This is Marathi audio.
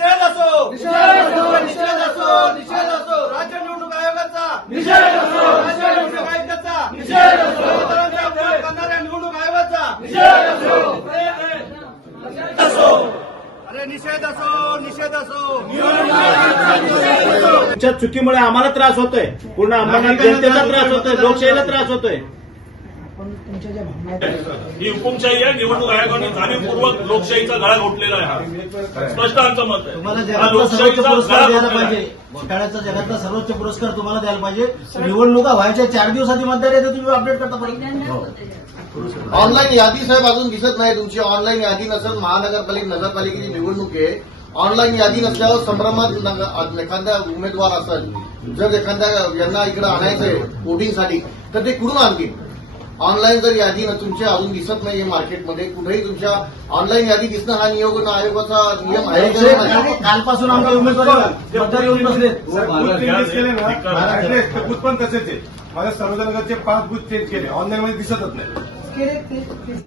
निषेध असो निषेध असो राज्य निवडणूक आयोगाचा निषेध असो राज्य निवडणूक आयोगाचा निषेध असो करणाऱ्या निवडणूक आयोगाचा निषेध असो अरे निषेध असो तुमच्या चुकीमुळे आम्हाला त्रास होतोय, पूर्ण अंबरनाथ जनतेला त्रास होतोय, लोकशाहीला त्रास होतोय. ही हुकुमशाही आहे. निवडणूक आयोगाने जाणीवपूर्वक लोकशाहीचा गळा घोटलेला आहे. हा स्पष्ट आमचं मत आहे. तुम्हाला हा जगातला सर्वोच्च लोकशाहीचा पुरस्कार गळा द्यायला घोटलेला आहे. पाहिजे. घोटाळ्याचा जगातला सर्वोच्च पुरस्कार तुम्हाला द्यायला पाहिजे. निवडणुका व्हायच्या 4 दिवस आधी मतदार येते, तुम्ही अपडेट करता पाहिजे. ऑनलाईन यादी साहेब अजून दिसत नाही तुमची. ऑनलाईन यादी नसेल, नगरपालिकेची निवडणूक आहे. ऑनलाईन यादी नसल्यावर संभ्रमात एखादा उमेदवार असेल, जर एखाद्या यांना इकडे आणायचंय वोटिंगसाठी तर ते कुठून आणतील? ऑनलाईन जर यादी तुमच्या अजून दिसत नाहीये मार्केटमध्ये कुठेही, तुमच्या ऑनलाईन यादी दिसणं हा आयोगाचा नियम आहे. कालपासून आमचे उमेदवार मतदार येऊन बसलेत. बूथ पण तसेच आहे. माझ्या सर्वजनगरचे 5 बूथ चेंज केले, ऑनलाईन मध्ये दिसतच नाही.